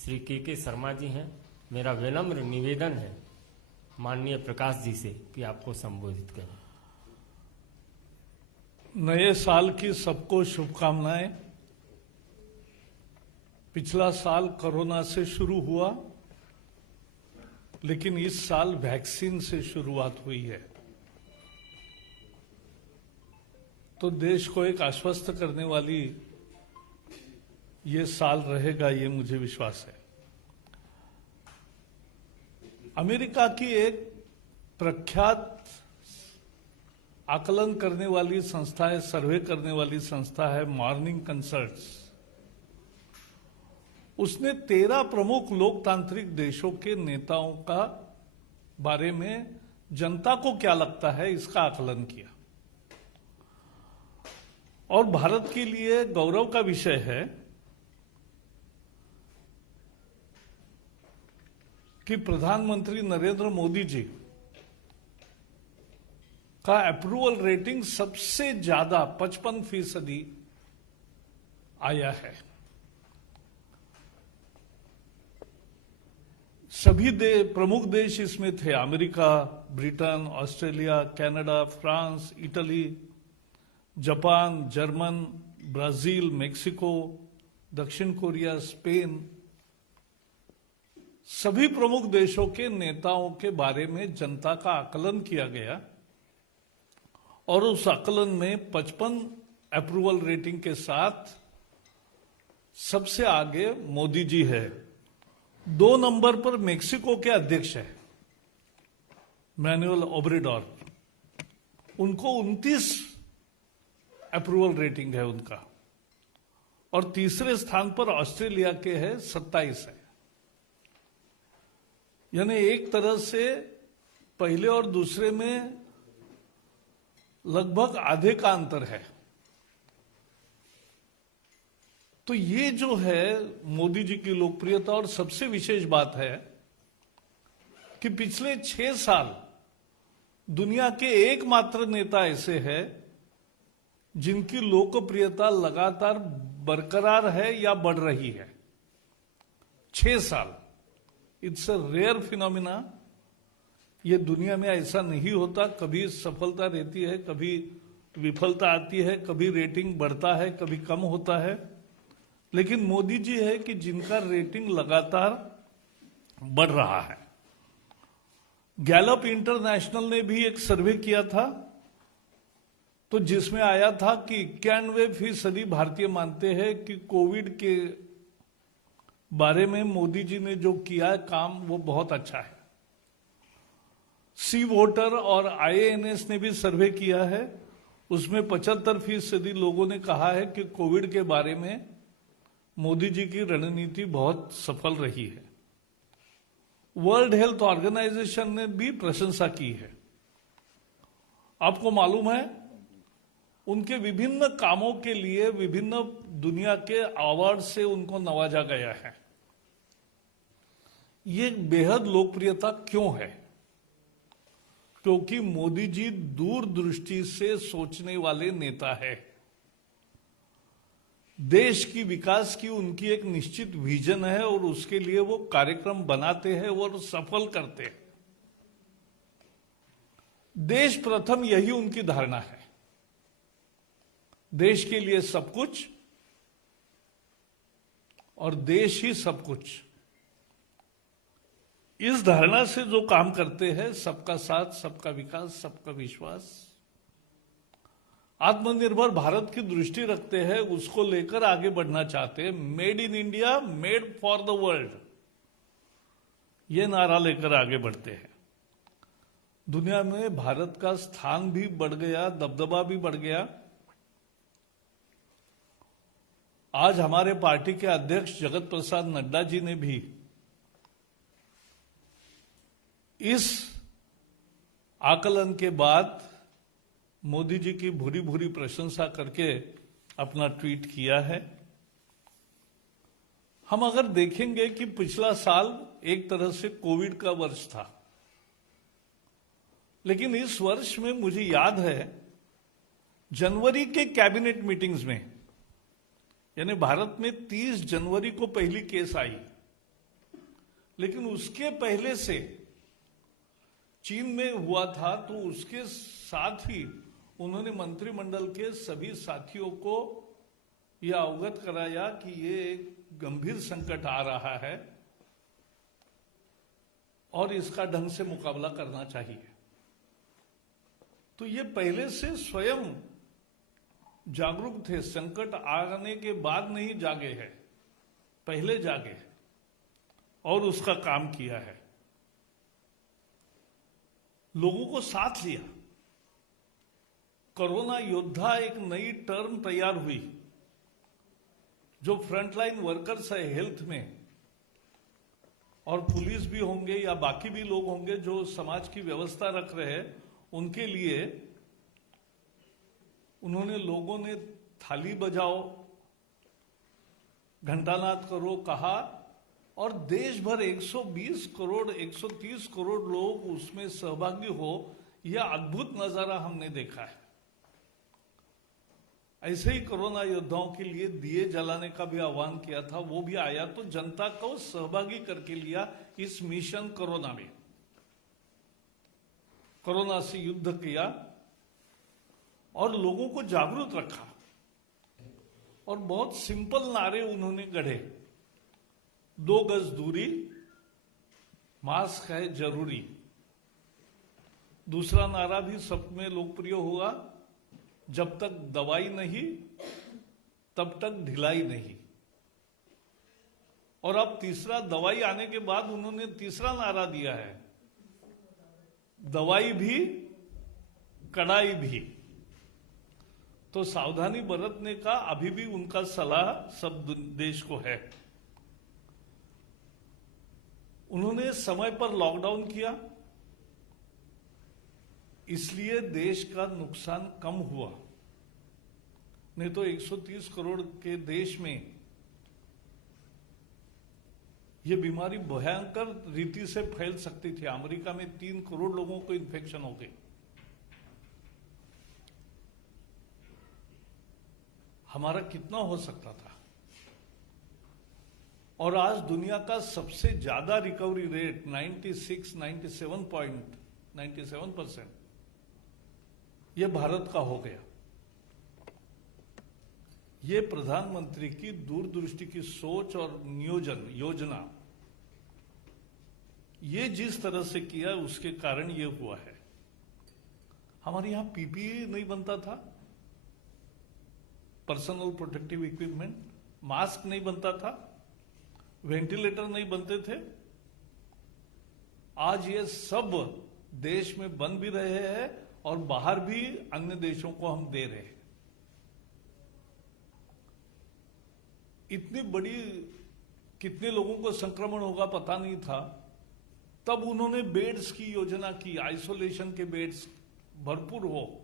श्री के शर्मा जी हैं। मेरा विनम्र निवेदन है माननीय प्रकाश जी से कि आपको संबोधित करें। नए साल की सबको शुभकामनाएं। पिछला साल कोरोना से शुरू हुआ, लेकिन इस साल वैक्सीन से शुरुआत हुई है। तो देश को एक आश्वस्त करने वाली ये साल रहेगा, ये मुझे विश्वास है। अमेरिका की एक प्रख्यात आकलन करने वाली संस्था है, सर्वे करने वाली संस्था है मॉर्निंग कंसल्ट्स। उसने 13 प्रमुख लोकतांत्रिक देशों के नेताओं का बारे में जनता को क्या लगता है इसका आकलन किया। और भारत के लिए गौरव का विषय है कि प्रधानमंत्री नरेंद्र मोदी जी का अप्रूवल रेटिंग सबसे ज्यादा 55% आया है। सभी प्रमुख देश इसमें थे, America, Britain, Australia, Canada, France, Italy, Japan, German, Brazil, Mexico, दक्षिण कोरिया, स्पेन। सभी प्रमुख देशों के नेताओं के बारे में जनता का आकलन किया गया और उस आकलन में 55 अप्रूवल रेटिंग के साथ सबसे आगे मोदी जी है। 2 नंबर पर मेक्सिको के अध्यक्ष है मैनुअल ओब्रेडोर, उनको 29 अप्रूवल रेटिंग है उनका। और तीसरे स्थान पर ऑस्ट्रेलिया के है 27 है। यानी एक तरह से पहले और दूसरे में लगभग आधे का अंतर है। तो ये जो है मोदी जी की लोकप्रियता। और सबसे विशेष बात है कि पिछले 6 साल दुनिया के एकमात्र नेता ऐसे हैं जिनकी लोकप्रियता लगातार बरकरार है या बढ़ रही है। 6 साल, इट्स अ रेयर फिनोमिना। ये दुनिया में ऐसा नहीं होता। कभी सफलता रहती है, कभी विफलता आती है, कभी रेटिंग बढ़ता है, कभी कम होता है। लेकिन मोदी जी है कि जिनका रेटिंग लगातार बढ़ रहा है। गैलप इंटरनेशनल ने भी एक सर्वे किया था, तो जिसमें आया था कि 91% भारतीय मानते हैं कि कोविड के बारे में मोदी जी ने जो किया है काम वो बहुत अच्छा है। सी वोटर और IANS ने भी सर्वे किया है, उसमें 75% लोगों ने कहा है कि कोविड के बारे में मोदी जी की रणनीति बहुत सफल रही है। वर्ल्ड हेल्थ ऑर्गेनाइजेशन ने भी प्रशंसा की है। आपको मालूम है उनके विभिन्न कामों के लिए विभिन्न दुनिया के अवार्ड से उनको नवाजा गया है। ये बेहद लोकप्रियता क्यों है? क्योंकि मोदी जी दूरदृष्टि से सोचने वाले नेता है। देश की विकास की उनकी एक निश्चित विजन है और उसके लिए वो कार्यक्रम बनाते हैं और सफल करते हैं। देश प्रथम, यही उनकी धारणा है। देश के लिए सब कुछ और देश ही सब कुछ। इस धारणा से जो काम करते हैं, सबका साथ, सबका विकास, सबका विश्वास, आत्मनिर्भर भारत की दृष्टि रखते हैं, उसको लेकर आगे बढ़ना चाहते हैं। Made in India, made for the world, ये नारा लेकर आगे बढ़ते हैं। दुनिया में भारत का स्थान भी बढ़ गया, दबदबा भी बढ़ गया। आज हमारे पार्टी के अध्यक्ष जगत प्रसाद नड्डा जी ने भी इस आकलन के बाद मोदी जी की भूरी भूरी प्रशंसा करके अपना ट्वीट किया है। हम अगर देखेंगे कि पिछला साल एक तरह से कोविड का वर्ष था, लेकिन इस वर्ष में मुझे याद है जनवरी के कैबिनेट मीटिंग्स में, यानी भारत में 30 जनवरी को पहली केस आई लेकिन उसके पहले से चीन में हुआ था, तो उसके साथ ही उन्होंने मंत्रिमंडल के सभी साथियों को यह अवगत कराया कि ये एक गंभीर संकट आ रहा है और इसका ढंग से मुकाबला करना चाहिए। तो ये पहले से स्वयं जागरूक थे, संकट आने के बाद नहीं जागे हैं, पहले जागे और उसका काम किया है, लोगों को साथ लिया। कोरोना योद्धा एक नई टर्म तैयार हुई, जो फ्रंटलाइन वर्कर्स है हेल्थ में, और पुलिस भी होंगे या बाकी भी लोग होंगे जो समाज की व्यवस्था रख रहे हैं, उनके लिए उन्होंने, लोगों ने थाली बजाओ, घंटानाद करो कहा, और देश भर 120 करोड़ 130 करोड़ लोग उसमें सहभागी हो, यह अद्भुत नजारा हमने देखा है। ऐसे ही कोरोना योद्धाओं के लिए दिए जलाने का भी आह्वान किया था, वो भी आया, तो जनता को सहभागी करके लिया इस मिशन कोरोना में, कोरोना से युद्ध किया और लोगों को जागरूक रखा। और बहुत सिंपल नारे उन्होंने गढ़े, 2 गज दूरी, मास्क है जरूरी। दूसरा नारा भी सब में लोकप्रिय हुआ, जब तक दवाई नहीं तब तक ढिलाई नहीं। और अब तीसरा, दवाई आने के बाद उन्होंने तीसरा नारा दिया है, दवाई भी कड़ाई भी। तो सावधानी बरतने का अभी भी उनका सलाह सब देश को है। उन्होंने समय पर लॉकडाउन किया, इसलिए देश का नुकसान कम हुआ, नहीं तो 130 करोड़ के देश में यह बीमारी भयंकर रीति से फैल सकती थी। अमेरिका में 3 करोड़ लोगों को इन्फेक्शन हो गई। हमारा कितना हो सकता था। और आज दुनिया का सबसे ज्यादा रिकवरी रेट 97% यह भारत का हो गया। ये प्रधानमंत्री की दूरदृष्टि की सोच और योजना, ये जिस तरह से किया उसके कारण ये हुआ है। हमारे यहां पीपीई नहीं बनता था, पर्सनल प्रोटेक्टिव इक्विपमेंट, मास्क नहीं बनता था, वेंटिलेटर नहीं बनते थे। आज ये सब देश में बन भी रहे हैं और बाहर भी अन्य देशों को हम दे रहे हैं। इतनी बड़ी, कितने लोगों को संक्रमण होगा पता नहीं था, तब उन्होंने बेड्स की योजना की, आइसोलेशन के बेड्स भरपूर हो,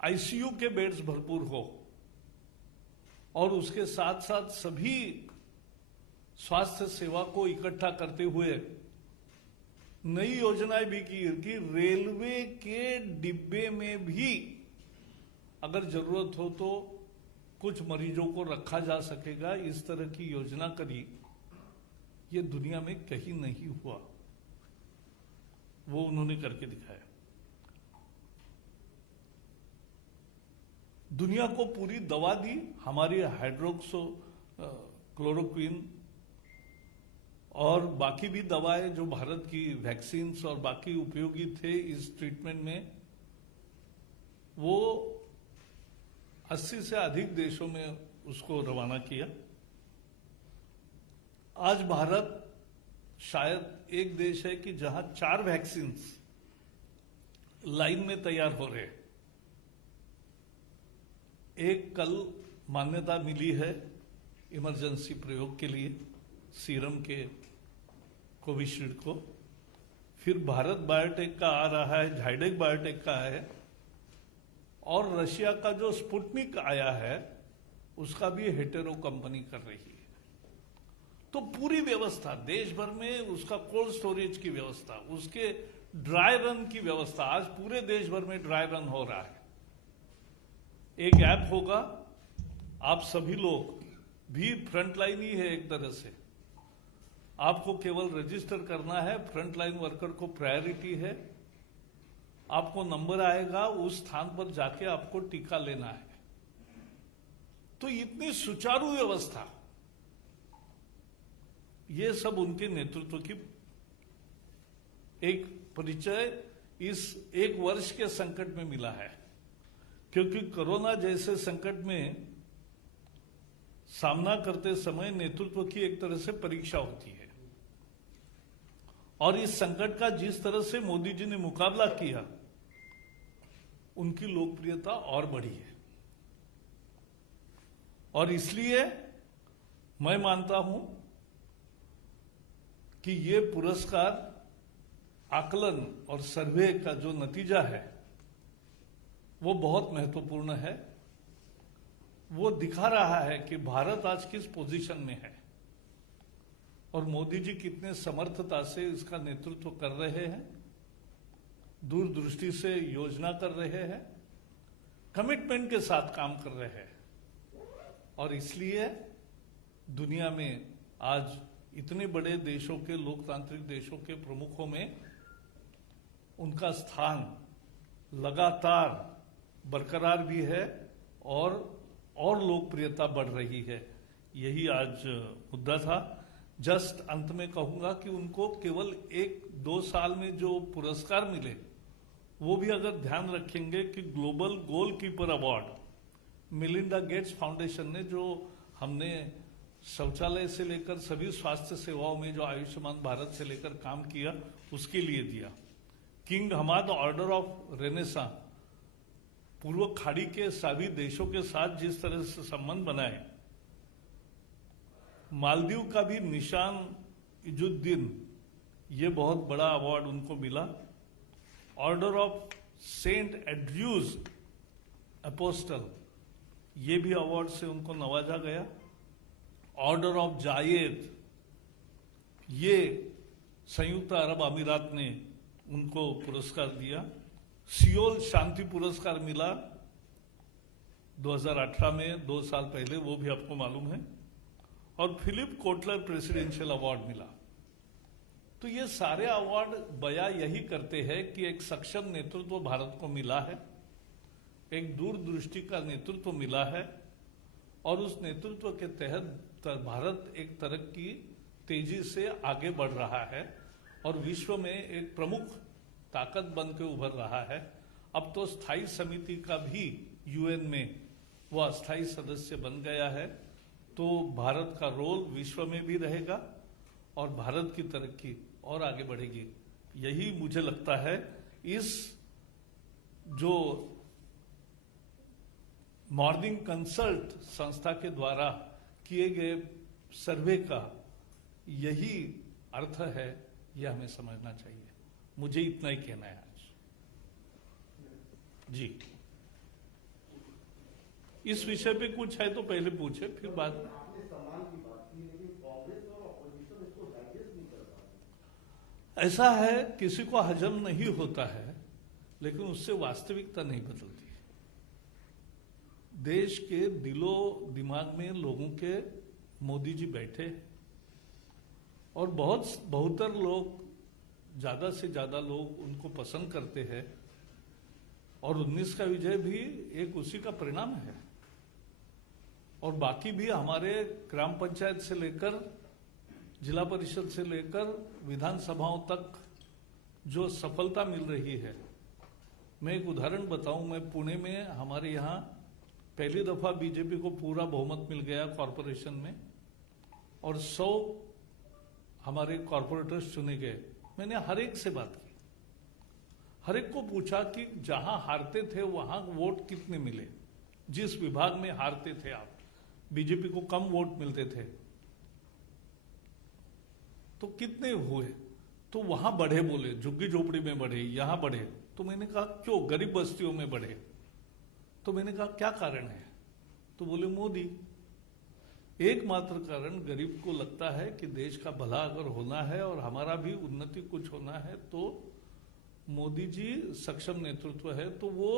आईसीयू के बेड्स भरपूर हो, और उसके साथ साथ सभी स्वास्थ्य सेवा को इकट्ठा करते हुए नई योजनाएं भी की कि रेलवे के डिब्बे में भी अगर जरूरत हो तो कुछ मरीजों को रखा जा सकेगा। इस तरह की योजना करी, ये दुनिया में कहीं नहीं हुआ, वो उन्होंने करके दिखाया। दुनिया को पूरी दवा दी, हमारी हाइड्रोक्सो क्लोरोक्विन और बाकी भी दवाएं जो भारत की वैक्सीन्स और बाकी उपयोगी थे इस ट्रीटमेंट में, वो 80 से अधिक देशों में उसको रवाना किया। आज भारत शायद एक देश है कि जहां 4 वैक्सीन्स लाइन में तैयार हो रहे हैं। एक कल मान्यता मिली है इमरजेंसी प्रयोग के लिए सीरम के कोविशील्ड को, फिर भारत बायोटेक का आ रहा है, झाइडेक बायोटेक का है, और रशिया का जो स्पुतनिक आया है उसका भी हेटेरो कंपनी कर रही है। तो पूरी व्यवस्था देश भर में, उसका कोल्ड स्टोरेज की व्यवस्था, उसके ड्राई रन की व्यवस्था, आज पूरे देश भर में ड्राई रन हो रहा है। एक ऐप होगा, आप सभी लोग भी फ्रंटलाइन ही है एक तरह से, आपको केवल रजिस्टर करना है, फ्रंट लाइन वर्कर को प्रायोरिटी है, आपको नंबर आएगा, उस स्थान पर जाके आपको टीका लेना है। तो इतनी सुचारू व्यवस्था, ये सब उनके नेतृत्व की एक परिचय इस एक वर्ष के संकट में मिला है। क्योंकि कोरोना जैसे संकट में सामना करते समय नेतृत्व की एक तरह से परीक्षा होती है, और इस संकट का जिस तरह से मोदी जी ने मुकाबला किया, उनकी लोकप्रियता और बढ़ी है। और इसलिए मैं मानता हूं कि ये पुरस्कार, आकलन और सर्वे का जो नतीजा है वो बहुत महत्वपूर्ण है। वो दिखा रहा है कि भारत आज किस पोजीशन में है और मोदी जी कितने समर्थता से इसका नेतृत्व कर रहे हैं, दूरदृष्टि से योजना कर रहे हैं, कमिटमेंट के साथ काम कर रहे हैं। और इसलिए दुनिया में आज इतने बड़े देशों के, लोकतांत्रिक देशों के प्रमुखों में उनका स्थान लगातार बरकरार भी है और लोकप्रियता बढ़ रही है। यही आज मुद्दा था। जस्ट अंत में कहूंगा कि उनको केवल 1-2 साल में जो पुरस्कार मिले, वो भी अगर ध्यान रखेंगे कि global goalkeeper award Melinda Gates foundation ने, जो हमने शौचालय से लेकर सभी स्वास्थ्य सेवाओं में जो आयुष्मान भारत से लेकर काम किया, उसके लिए दिया। King Hamad Order of Renaissance, पूर्व खाड़ी के सभी देशों के साथ जिस तरह से संबंध बनाए, मालदीव का भी निशान इजुद्दीन, ये बहुत बड़ा अवार्ड उनको मिला। ऑर्डर ऑफ सेंट एड्रूज अपोस्टल, ये भी अवार्ड से उनको नवाजा गया। ऑर्डर ऑफ जायद, ये संयुक्त अरब अमीरात ने उनको पुरस्कार दिया। सियोल शांति पुरस्कार मिला 2018 में, 2 साल पहले, वो भी आपको मालूम है। और फिलिप कोटलर प्रेसिडेंशियल अवार्ड मिला। तो ये सारे अवार्ड बया यही करते हैं कि एक सक्षम नेतृत्व भारत को मिला है, एक दूरदृष्टि का नेतृत्व मिला है, और उस नेतृत्व के तहत भारत एक तरक्की तेजी से आगे बढ़ रहा है और विश्व में एक प्रमुख ताकत बन के उभर रहा है। अब तो स्थायी समिति का भी यूएन में वो अस्थायी सदस्य बन गया है। तो भारत का रोल विश्व में भी रहेगा और भारत की तरक्की और आगे बढ़ेगी। यही मुझे लगता है इस जो मॉर्निंग कंसल्ट संस्था के द्वारा किए गए सर्वे का यही अर्थ है, यह हमें समझना चाहिए। मुझे इतना ही कहना है आज। जी, इस विषय पे कुछ है तो पहले पूछे, फिर बाद में। आपने सम्मान की बात की, लेकिन कांग्रेस और अपोजिशन इसको डाइजेस्ट नहीं कर पाती। ऐसा है, किसी को हजम नहीं होता है, लेकिन उससे वास्तविकता नहीं बदलती। देश के दिलो दिमाग में लोगों के मोदी जी बैठे, और बहुतर लोग, ज्यादा से ज्यादा लोग उनको पसंद करते हैं, और 19 का विजय भी एक उसी का परिणाम है। और बाकी भी हमारे ग्राम पंचायत से लेकर जिला परिषद से लेकर विधानसभाओं तक जो सफलता मिल रही है, मैं एक उदाहरण बताऊं। मैं पुणे में, हमारे यहाँ पहली दफा बीजेपी को पूरा बहुमत मिल गया कॉरपोरेशन में, और 100 हमारे कॉरपोरेटर्स चुने गए। मैंने हर एक से बात की, हर एक को पूछा कि जहां हारते थे वहां वोट कितने मिले, जिस विभाग में हारते थे आप, बीजेपी को कम वोट मिलते थे तो कितने हुए, तो वहां बढ़े, बोले झुग्गी झोपड़ी में बढ़े, यहां बढ़े। तो मैंने कहा क्यों, गरीब बस्तियों में बढ़े? तो मैंने कहा क्या कारण है? तो बोले मोदी। एकमात्र कारण, गरीब को लगता है कि देश का भला अगर होना है और हमारा भी उन्नति कुछ होना है तो मोदी जी सक्षम नेतृत्व है। तो वो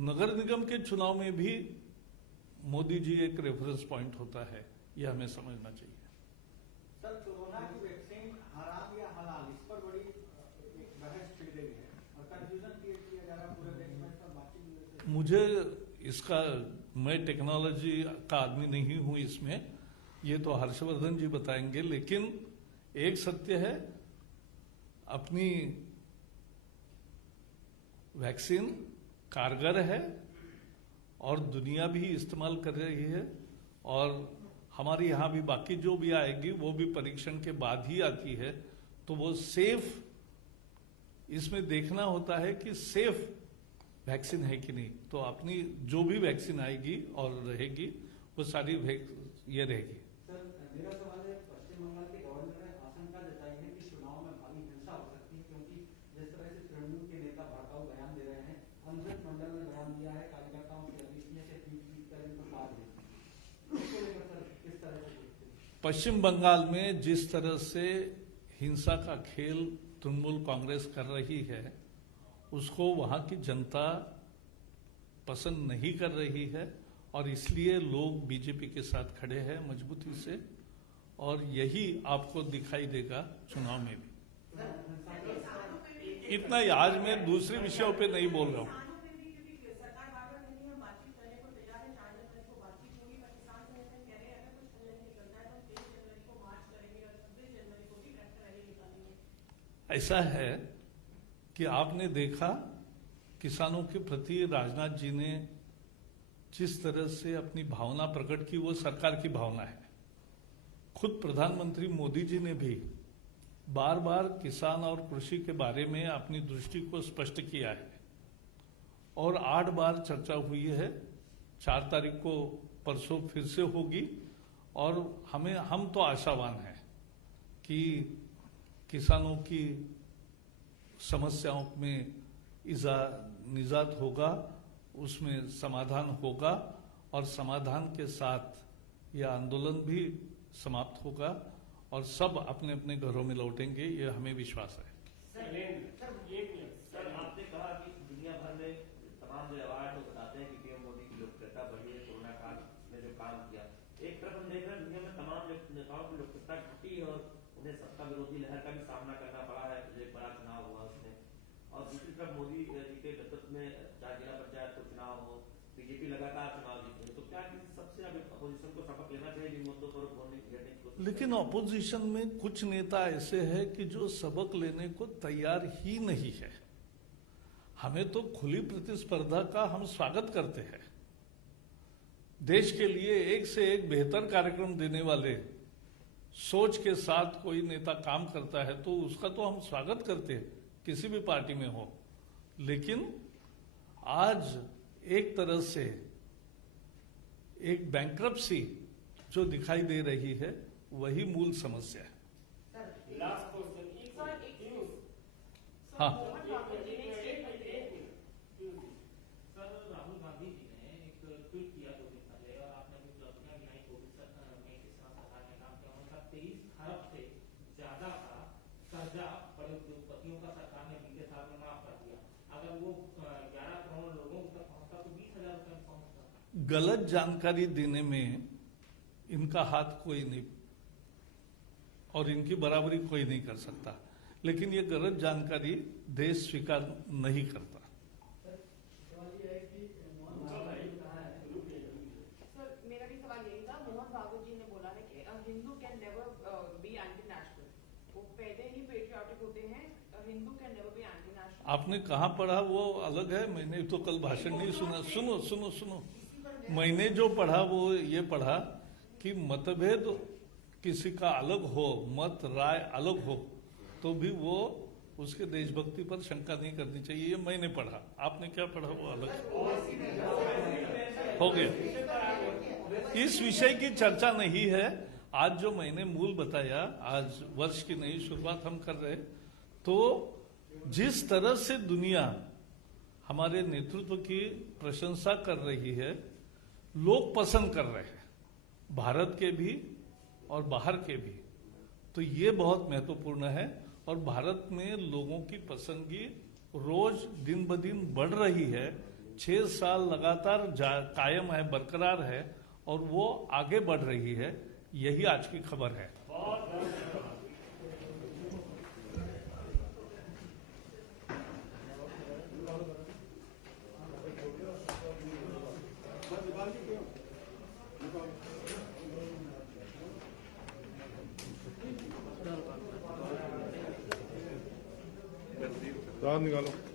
नगर निगम के चुनाव में भी मोदी जी एक रेफरेंस पॉइंट होता है, यह हमें समझना चाहिए। सर, कोरोना की वैक्सीन हराम या हलाल, इस पर बड़ी एक बहस छिड़ गई है और कंफ्यूजन क्रिएट किया जा रहा है पूरे देश में। इस पर बातचीत भी हो रही है। मुझे इसका, मैं टेक्नोलॉजी का आदमी नहीं हूं इसमें, ये तो हर्षवर्धन जी बताएंगे। लेकिन एक सत्य है, अपनी वैक्सीन कारगर है और दुनिया भी इस्तेमाल कर रही है, और हमारे यहाँ भी बाकी जो भी आएगी वो भी परीक्षण के बाद ही आती है, तो वो सेफ, इसमें देखना होता है कि सेफ वैक्सीन है कि नहीं। तो अपनी जो भी वैक्सीन आएगी और रहेगी वो सारी ये रहेगी। सर, मेरा सवाल है, पश्चिम बंगाल के गवर्नर ने आशंका जताई है कि चुनाव में भारी हिंसा हो सकती है, क्योंकि जिस तरह से तृणमूल के नेता भड़काऊ बयान दे रहे हैं। अमृत मंडल ने बयान दिया है, कार्यकर्ताओं के अभिष्ट से पीट कर इनको मार देती है। इसको लेकर सर किस तरह से देखते हैं? पश्चिम बंगाल में जिस तरह से हिंसा का खेल तृणमूल कांग्रेस कर रही है, उसको वहां की जनता पसंद नहीं कर रही है, और इसलिए लोग बीजेपी के साथ खड़े हैं मजबूती से, और यही आपको दिखाई देगा चुनाव में भी। इतना ही, आज मैं दूसरे विषयों पे नहीं बोल रहा हूं। ऐसा है कि आपने देखा किसानों के प्रति राजनाथ जी ने जिस तरह से अपनी भावना प्रकट की, वो सरकार की भावना है। खुद प्रधानमंत्री मोदी जी ने भी बार बार किसान और कृषि के बारे में अपनी दृष्टि को स्पष्ट किया है, और 8 बार चर्चा हुई है। 4 तारीख को परसों फिर से होगी, और हम तो आशावान हैं कि किसानों की समस्याओं में निजात होगा, उसमें समाधान होगा, और समाधान के साथ यह आंदोलन भी समाप्त होगा, और सब अपने अपने घरों में लौटेंगे, ये हमें विश्वास है। सर, आपने कहा कि दुनिया भर में तमाम जो अवार्ड वो बताते हैं कि पीएम मोदी की लोकप्रियता बढ़ी है कोरोना काल में जो काम किया। एक तरफ हम देख रहे हैं दुनिया में तमाम नेताओं की लोकप्रियता घटी और उन्हें सत्ता विरोधी लहर का भी सामना करना पड़ा है, एक बड़ा चुनाव हुआ उसमें, और दूसरी तरफ मोदी जी के नेतृत्व में चाहे जिला पंचायत को चुनाव हो, बीजेपी लगातार चुनाव जीती है। तो क्या सबसे अब अपोजिशन को सबक लेना चाहिए जिन मुद्दों पर बोलने की? लेकिन अपोजिशन में कुछ नेता ऐसे हैं कि जो सबक लेने को तैयार ही नहीं है। हमें तो खुली प्रतिस्पर्धा का हम स्वागत करते हैं। देश के लिए एक से एक बेहतर कार्यक्रम देने वाले सोच के साथ कोई नेता काम करता है तो उसका तो हम स्वागत करते हैं, किसी भी पार्टी में हो। लेकिन आज एक तरह से एक बैंक्रप्सी जो दिखाई दे रही है, वही मूल समस्या है। Last question. हाँ, सर, राहुल गांधी जी ने एक ट्वीट किया 2 दिन पहले, और आपने भी उपलब्धियां गिनाई कोविड में किस तरह सरकार ने काम किया। उनका 23 खरब से ज्यादा का कर्जा बड़े उद्योगपतियों का सरकार ने बीते साल में माफ कर दिया। अगर वो 11 करोड़ लोगों तक पहुंचता तो 20,000 रुपए में पहुंचता। गलत जानकारी देने में इनका हाथ कोई नहीं, और इनकी बराबरी कोई नहीं कर सकता। लेकिन ये गलत जानकारी देश स्वीकार नहीं करता। सर, मेरा भी सवाल यही था। मोहन भागवत जी ने बोला है कि Hindu can never be anti national. वो पहले ही पेट्रियाटिक होते हैं, Hindu can never be anti national. आपने कहाँ पढ़ा वो अलग है, मैंने तो कल भाषण नहीं सुना। सुनो सुनो सुनो, मैंने जो पढ़ा वो ये पढ़ा कि मतभेद किसी का अलग हो, मत राय अलग हो, तो भी वो उसके देशभक्ति पर शंका नहीं करनी चाहिए। ये मैंने पढ़ा, आपने क्या पढ़ा वो अलग हो गया। इस विषय की चर्चा नहीं है। आज जो मैंने मूल बताया, आज वर्ष की नई शुरुआत हम कर रहे, तो जिस तरह से दुनिया हमारे नेतृत्व की प्रशंसा कर रही है, लोग पसंद कर रहे हैं, भारत के भी और बाहर के भी, तो ये बहुत महत्वपूर्ण है। और भारत में लोगों की पसंदगी रोज दिन ब दिन बढ़ रही है। 6 साल लगातार कायम है, बरकरार है, और वो आगे बढ़ रही है। यही आज की खबर है। रात निकालो।